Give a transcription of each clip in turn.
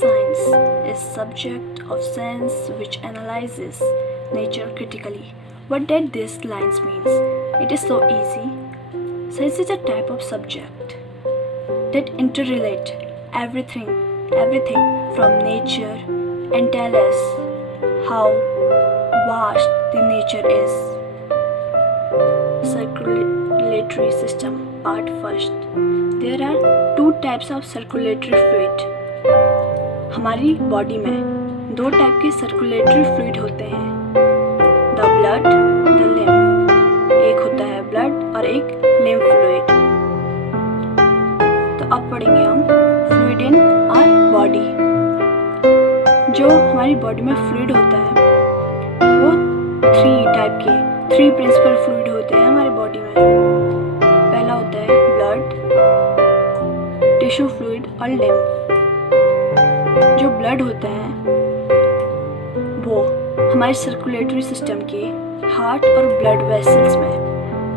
Science is subject of sense which analyzes nature critically. What that this lines means? It is so easy. Science is a type of subject that interrelate everything from nature and tell us how vast the nature is. Circulatory system. Part first. There are two types of circulatory fluid. हमारी body में दो type के circulatory fluid होते हैं, the blood, the lymph. एक होता है blood और एक लिम्फ फ्लूइड। तो अब पढ़ेंगे हम फ्लूइड इन आवर बॉडी। जो हमारी बॉडी में फ्लूइड होता है वो थ्री प्रिंसिपल फ्लूइड होते हैं हमारी बॉडी में। पहला होता है ब्लड, टिश्यू फ्लूइड और लिम्फ। जो ब्लड होता है वो हमारे सर्कुलेटरी सिस्टम के हार्ट और ब्लड वेसल्स में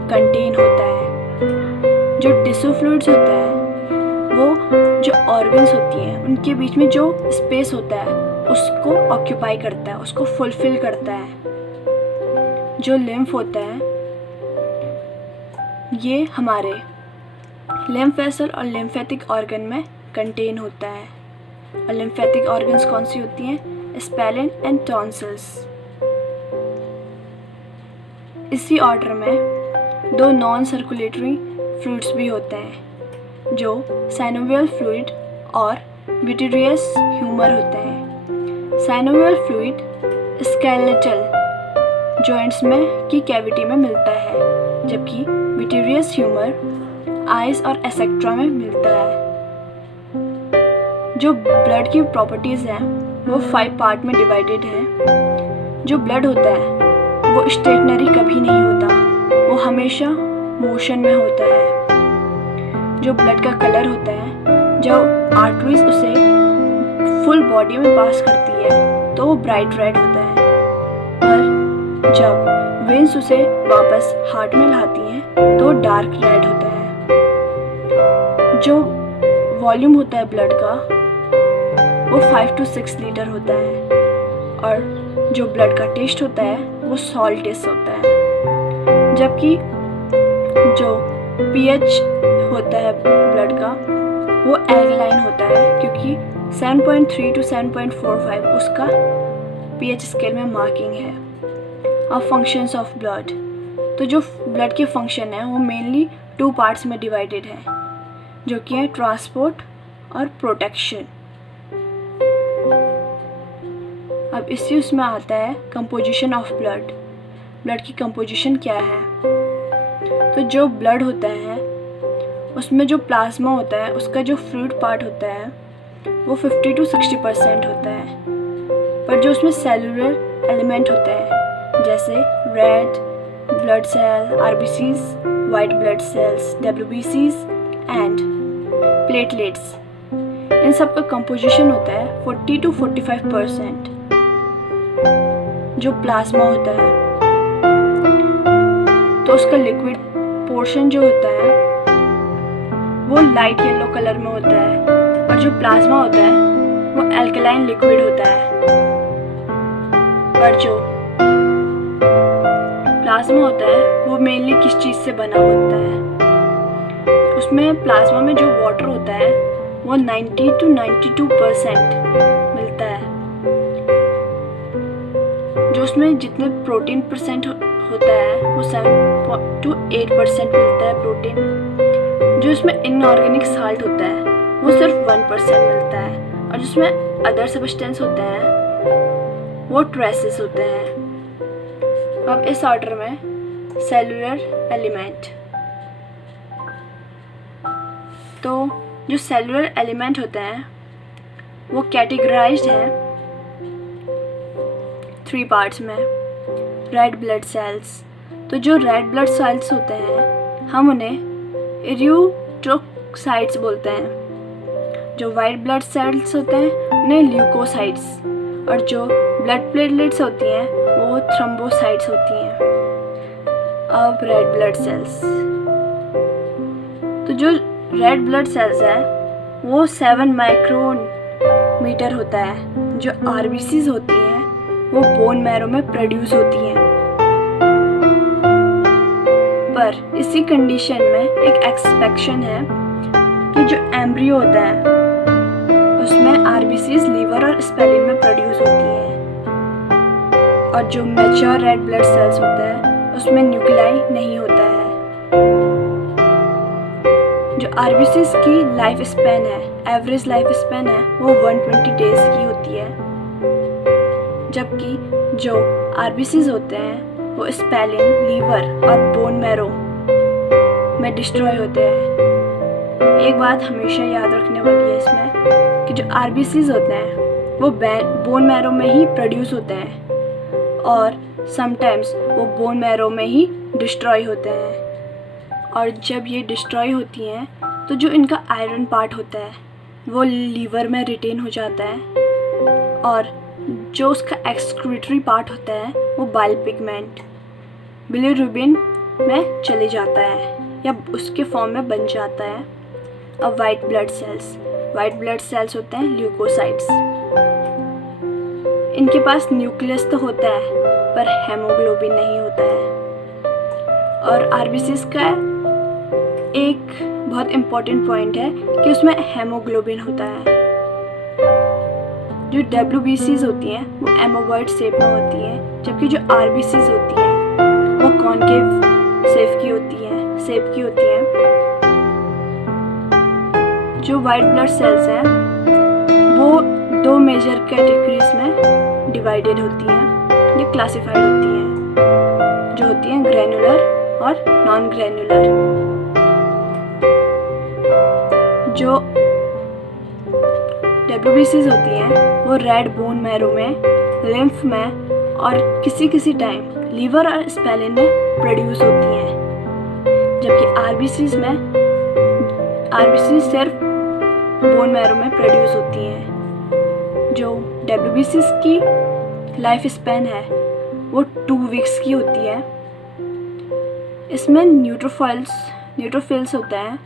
कंटेन होता है। जो टिश्यू फ्लूइड्स होता है वो जो ऑर्गन्स होती हैं उनके बीच में जो स्पेस होता है उसको ऑक्यूपाई करता है, उसको फुलफिल करता है। जो लिम्फ होता है ये हमारे लिम्फ वेसल और लिम्फेटिक ऑर्गन में कंटेन होता है। और लिम्फेटिक ऑर्गन्स कौन सी होती हैं? स्पेलिन एंड टॉन्सिल्स। इसी ऑर्डर में दो नॉन सर्कुलेटरी फ्लूइड्स भी होते हैं जो साइनोवियल फ्लूइड और विट्रियस ह्यूमर होते हैं। साइनोवियल फ्लूइड स्केलेटल जॉइंट्स में की कैविटी में मिलता है, जबकि विट्रियस ह्यूमर आइज और एसेक्ट्रा में मिलता है। जो ब्लड की प्रॉपर्टीज़ हैं वो 5 पार्ट में डिवाइडेड है। जो ब्लड होता है वो स्टेशनरी कभी नहीं होता, वो हमेशा मोशन में होता है। जो ब्लड का कलर होता है, जब आर्टरीज उसे फुल बॉडी में पास करती है तो वो ब्राइट रेड होता है, पर जब वेन्स उसे वापस हार्ट में लाती हैं तो डार्क रेड होता है। जो वॉल्यूम होता है ब्लड का वो 5 to 6 लीटर होता है, और जो ब्लड का टेस्ट होता है वो सॉल्टिस होता है। जबकि जो pH होता है ब्लड का वो एल्कलाइन होता है, क्योंकि 7.3 to 7.45 उसका pH स्केल में मार्किंग है। अब फंक्शंस ऑफ ब्लड। तो जो ब्लड के फंक्शन है वो मेनली 2 पार्ट्स में डिवाइडेड है, जो कि है ट्रांसपोर्ट और प्रोटेक्शन। अब इसी उसमें आता है कंपोजिशन ऑफ ब्लड। ब्लड की कंपोजिशन क्या है? तो जो ब्लड होता है उसमें जो प्लाज्मा होता है उसका जो फ्लूइड पार्ट होता है वो 50 to 60% होता है, पर जो उसमें सेलुलर एलिमेंट होता है जैसे red blood cell, RBCs, white blood cells, डब्ल्यूबीसीज एंड प्लेटलेट्स, इन सब का कंपोजिशन होता है 40 to 45%। जो प्लाज्मा होता है तो उसका लिक्विड पोर्शन जो होता है वो लाइट येलो कलर में होता है, और जो प्लाज्मा होता है वो अल्कलाइन लिक्विड होता है। पर जो प्लाज्मा होता है वो मेनली किस चीज़ से बना होता है? उसमें प्लाज्मा में जो वाटर होता है वो 90 to 92% मिलता है। जो उसमें जितने प्रोटीन परसेंट होता है वो 7 to 8% मिलता है प्रोटीन। जो उसमें इनऑर्गेनिक साल्ट होता है वो सिर्फ 1% मिलता है, और जिसमें अदर सब्सटेंस होते हैं वो ट्रेसेस होते हैं। अब इस ऑर्डर में सेलुलर एलिमेंट। तो जो सेलुलर एलिमेंट होते हैं वो कैटेगराइज्ड है 3 पार्ट्स में। Red blood cells. तो जो रेड ब्लड सेल्स होते हैं हम उन्हें इरिथ्रोसाइट्स बोलते हैं। जो वाइट ब्लड सेल्स होते हैं उन्हें ल्यूकोसाइट्स, और जो ब्लड प्लेटलेट्स होती हैं वो थ्रोम्बोसाइट्स होती हैं। अब रेड ब्लड सेल्स। तो जो रेड ब्लड सेल्स है वो 7 माइक्रोन इनहिबिटर होता है। जो आरबीसीज होती हैं वो बोन मैरो में प्रोड्यूस होती हैं, पर इसी कंडीशन में एक एक्सपेक्शन है कि जो एम्ब्रियो होता है उसमें आरबीसीज लीवर और स्पेलिन में प्रोड्यूस होती हैं, और जो मैच्योर रेड ब्लड सेल्स होता है उसमें न्यूक्लियाई नहीं होता है। जो आरबीसीज की लाइफ स्पैन है, एवरेज लाइफ स्पैन है, वो 120 डेज की होती है, जबकि जो आरबीसीज होते हैं वो स्पेलिन, लीवर और बोन मैरो में डिस्ट्रॉय होते हैं। एक बात हमेशा याद रखने वाली है इसमें कि जो आरबीसीज होते हैं वो बोन मैरो में ही प्रोड्यूस होते हैं, और समटाइम्स वो बोन मैरो में ही डिस्ट्रॉय होते हैं। और जब ये डिस्ट्रॉय होती हैं तो जो इनका आयरन पार्ट होता है वो लीवर में रिटेन हो जाता है, और जो उसका एक्सक्रीटरी पार्ट होता है वो बाइल पिगमेंट बिलिरुबिन में चले जाता है या उसके फॉर्म में बन जाता है। अब वाइट ब्लड सेल्स होते हैं ल्यूकोसाइट्स। इनके पास न्यूक्लियस तो होता है पर हेमोग्लोबिन नहीं होता है। और आरबीसीज का एक बहुत इम्पोर्टेंट पॉइंट है कि उसमें हेमोग्लोबिन होता है। जो डब्ल्यूबीसीज होती हैं वो एमोबॉइड शेप में होती हैं, जबकि जो आरबीसीज होती हैं वो कॉनकेव शेप की होती हैं। जो वाइट ब्लड सेल्स हैं वो 2 मेजर कैटेगरीज में डिवाइडेड होती हैं, ये क्लासिफाइड होती हैं, जो होती हैं ग्रैनुलर और नॉन ग्रैनुलर। जो डब्ल्यूबीसीज होती हैं वो रेड बोन मैरो में, लिम्फ में और किसी टाइम लीवर और स्पेलिन में प्रोड्यूस होती हैं, जबकि आरबीसीज सिर्फ बोन मैरो में प्रोड्यूस होती हैं। जो डब्ल्यूबीसीज की लाइफ स्पैन है वो 2 वीक्स की होती है। इसमें न्यूट्रोफिल्स होता है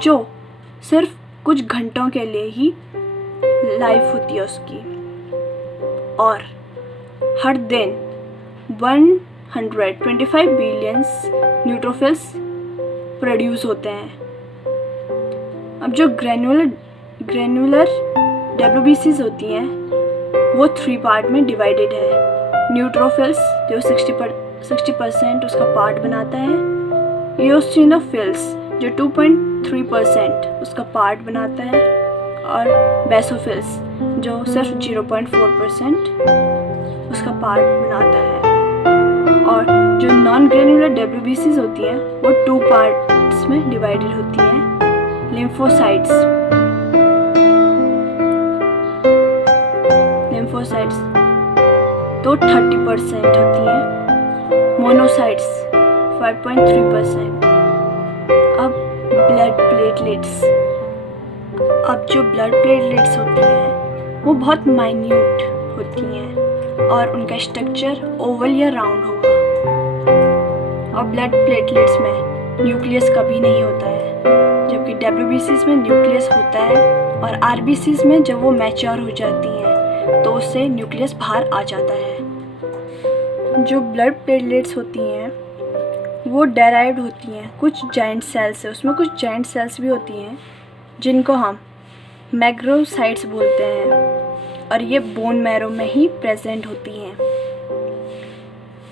जो सिर्फ कुछ घंटों के लिए ही लाइफ होती है उसकी, और हर दिन 125 बिलियन न्यूट्रोफिल्स प्रोड्यूस होते हैं। अब जो ग्रैनुलर डब्ल्यूबीसीज होती हैं वो 3 पार्ट में डिवाइडेड है। न्यूट्रोफिल्स जो 60% उसका पार्ट बनाता है, इओसिनोफिल्स जो 2.3% उसका पार्ट बनाता है, और बेसोफिल्स जो सिर्फ 0.4% उसका पार्ट बनाता है। और जो नॉन ग्रैनुलर डब्ल्यूबीसीज होती हैं वो 2 पार्ट्स में डिवाइडेड होती हैं। लिम्फोसाइट्स तो 30% होती हैं, मोनोसाइट्स 5.3%। अब जो ब्लड प्लेटलेट्स होती हैं वो बहुत माइन्यूट होती हैं और उनका स्ट्रक्चर ओवल या राउंड होगा, और ब्लड प्लेटलेट्स में न्यूक्लियस कभी नहीं होता है, जबकि डब्ल्यूबीसीज में न्यूक्लियस होता है, और आरबीसीज में जब वो मैच्योर हो जाती हैं तो उससे न्यूक्लियस बाहर आ जाता है। जो ब्लड प्लेटलेट्स होती हैं वो डेराइव्ड होती हैं कुछ जाइंट सेल्स से, उसमें कुछ जाइंट सेल्स भी होती हैं जिनको हम मैग्रोसाइट्स बोलते हैं, और ये बोन मैरो में ही प्रेजेंट होती हैं।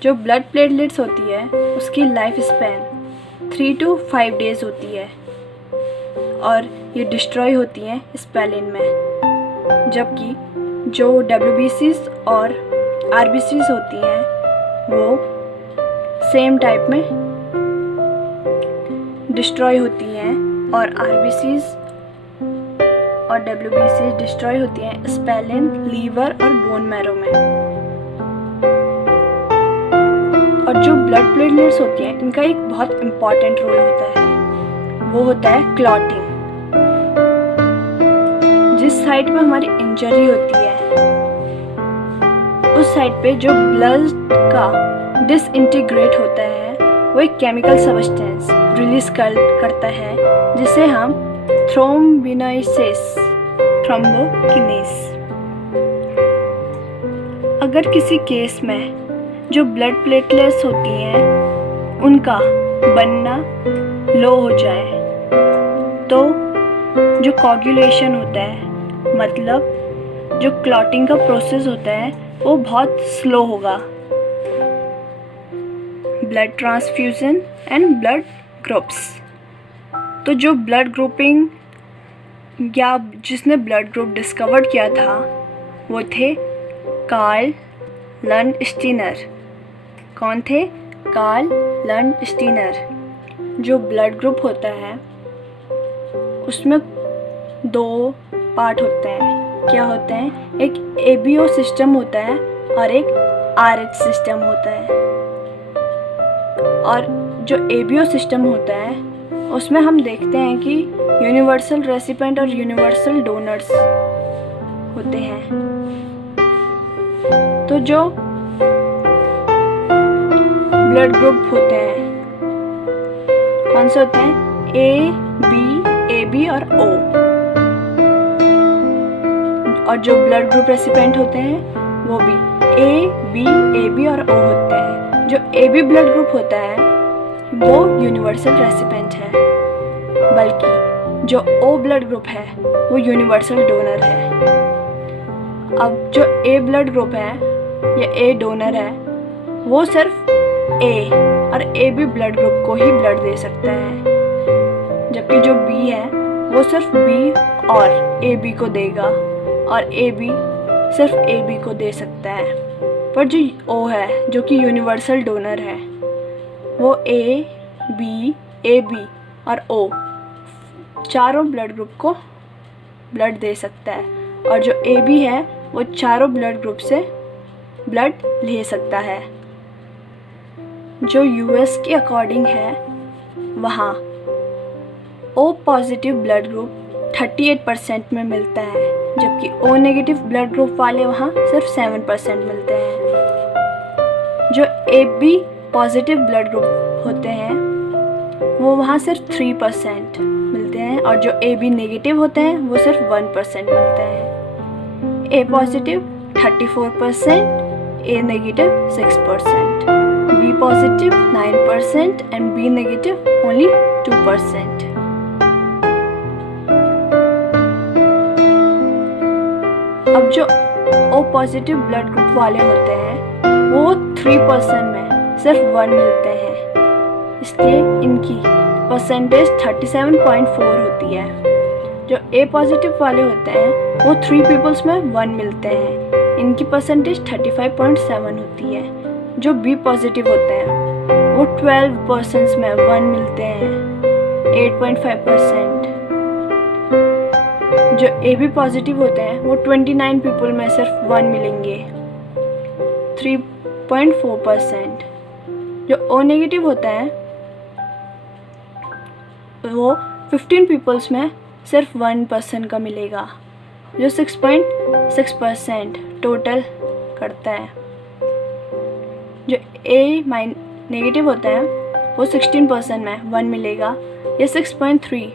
जो ब्लड प्लेटलेट्स होती है उसकी लाइफ स्पैन 3 to 5 डेज होती है, और ये डिस्ट्रॉय होती हैं स्पेलिन में, जबकि जो डब्ल्यूबीसीज और आरबीसीज होती हैं वो सेम टाइप में डिस्ट्रॉय होती हैं, और आरबीसीज और डब्ल्यूबीसीज डिस्ट्रॉय होती हैं स्पेलिन, लीवर और बोन मैरो में। और जो ब्लड प्लेटलेट्स होती हैं इनका एक बहुत इम्पॉर्टेंट रोल होता है, वो होता है क्लॉटिंग। जिस साइड पे हमारी इंजरी होती है उस साइड पे जो ब्लड का डिसइंटीग्रेट होता है वो एक केमिकल सब्सटेंस रिलीज करता है जिसे हम थ्रोम्बोसिस थ्रोम्बोकिनेस। अगर किसी केस में जो ब्लड प्लेटलेट्स होती हैं उनका बनना लो हो जाए तो जो कोagulation होता है, मतलब जो क्लॉटिंग का प्रोसेस होता है, वो बहुत स्लो होगा। Blood transfusion and blood groups. तो जो ब्लड ग्रुपिंग या जिसने ब्लड ग्रुप डिस्कवर किया था वो थे कार्ल लैंडस्टीनर। कौन थे? Karl Landsteiner. जो ब्लड ग्रुप होता है उसमें दो पार्ट होते हैं। क्या होते हैं? एक ABO सिस्टम होता है और एक RH सिस्टम होता है। और जो ABO सिस्टम होता है उसमें हम देखते हैं कि यूनिवर्सल रेसिपिएंट और यूनिवर्सल डोनर्स होते हैं। तो जो ब्लड ग्रुप होते हैं कौन से होते हैं? AB और O। और जो ब्लड ग्रुप रेसिपिएंट होते हैं वो भी AB और O होते हैं। जो AB ब्लड ग्रुप होता है वो यूनिवर्सल रेसिपिएंट है, बल्कि जो O ब्लड ग्रुप है वो यूनिवर्सल डोनर है। अब जो A ब्लड ग्रुप है या A डोनर है वो सिर्फ A और AB ब्लड ग्रुप को ही ब्लड दे सकता है, जबकि जो B है वो सिर्फ B और AB को देगा और AB सिर्फ AB को दे सकता है। पर जो O है जो कि यूनिवर्सल डोनर है वो A, B, AB और O चारों ब्लड ग्रुप को ब्लड दे सकता है। और जो AB है वो चारों ब्लड ग्रुप से ब्लड ले सकता है। जो US के अकॉर्डिंग है वहाँ O पॉजिटिव ब्लड ग्रुप 38% में मिलता है, जबकि O नेगेटिव ब्लड ग्रुप वाले वहाँ सिर्फ 7% मिलते हैं। जो AB पॉजिटिव ब्लड ग्रुप होते हैं वो वहाँ सिर्फ 3% मिलते हैं और जो AB नेगेटिव होते हैं वो सिर्फ 1% मिलते हैं। A positive 34%, A negative 6%, B positive 9% and B negative only 2%। अब जो O पॉजिटिव ब्लड ग्रुप वाले होते हैं वो 3% में सिर्फ 1 मिलते हैं, इसलिए इनकी परसेंटेज 37.4 होती है। जो A पॉजिटिव वाले होते हैं वो 3 पीपल्स में 1 मिलते हैं, इनकी परसेंटेज 35.7 होती है। जो B पॉजिटिव होते हैं वो 12 पर्सन्स में 1 मिलते हैं, 8.5%। जो AB पॉजिटिव होते हैं वो 29 पीपल में सिर्फ 1 मिलेंगे, 3.4%। जो O नेगेटिव होता है वो 15 पीपल्स में सिर्फ 1% का मिलेगा, जो 6.6% टोटल करता है। जो A नेगेटिव होता है वो 16% में 1 मिलेगा, ये 6.3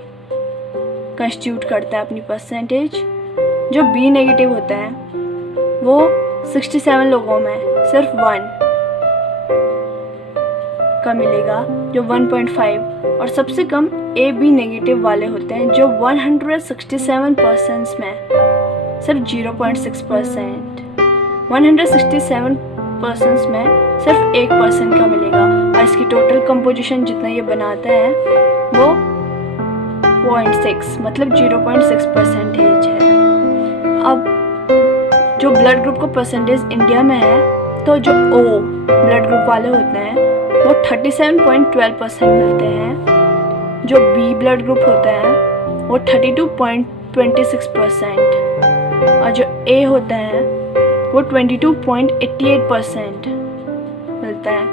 कंस्टिट्यूट करता है अपनी परसेंटेज। जो B नेगेटिव होता है वो 67 लोगों में सिर्फ 1 का मिलेगा, जो 1.5। और सबसे कम AB नेगेटिव वाले होते हैं जो 167 पर्सन्स में सिर्फ 0.6%। 167 पर्सन्स में सिर्फ 1% का मिलेगा और इसकी टोटल कंपोजिशन जितना ये बनाता है वो 0.6 मतलब 0.6% है। अब जो ब्लड ग्रुप का परसेंटेज इंडिया में है तो जो O ब्लड ग्रुप वाले होते हैं वो 37.12% मिलते हैं। जो B ब्लड ग्रुप होता है वो 32.26% और जो A होता है वो 22.88% मिलता है,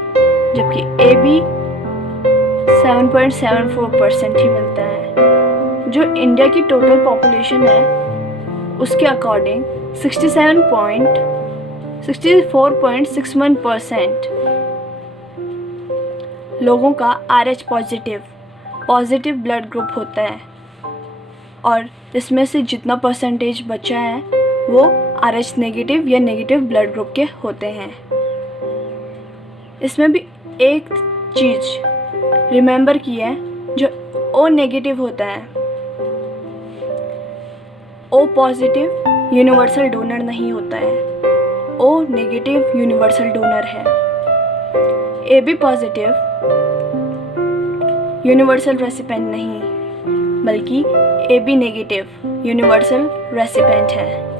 जबकि AB 7.74% ही मिलता है। जो इंडिया की टोटल पॉपुलेशन है उसके अकॉर्डिंग 64.61% लोगों का RH पॉजिटिव ब्लड ग्रुप होता है और इसमें से जितना परसेंटेज बचा है वो RH नेगेटिव या नेगेटिव ब्लड ग्रुप के होते हैं। इसमें भी एक चीज़ रिमेंबर की है, जो O नेगेटिव होता है, O पॉजिटिव यूनिवर्सल डोनर नहीं होता है, O नेगेटिव यूनिवर्सल डोनर है। AB पॉजिटिव यूनिवर्सल रेसिपेंट नहीं, बल्कि AB नेगेटिव यूनिवर्सल रेसिपेंट है।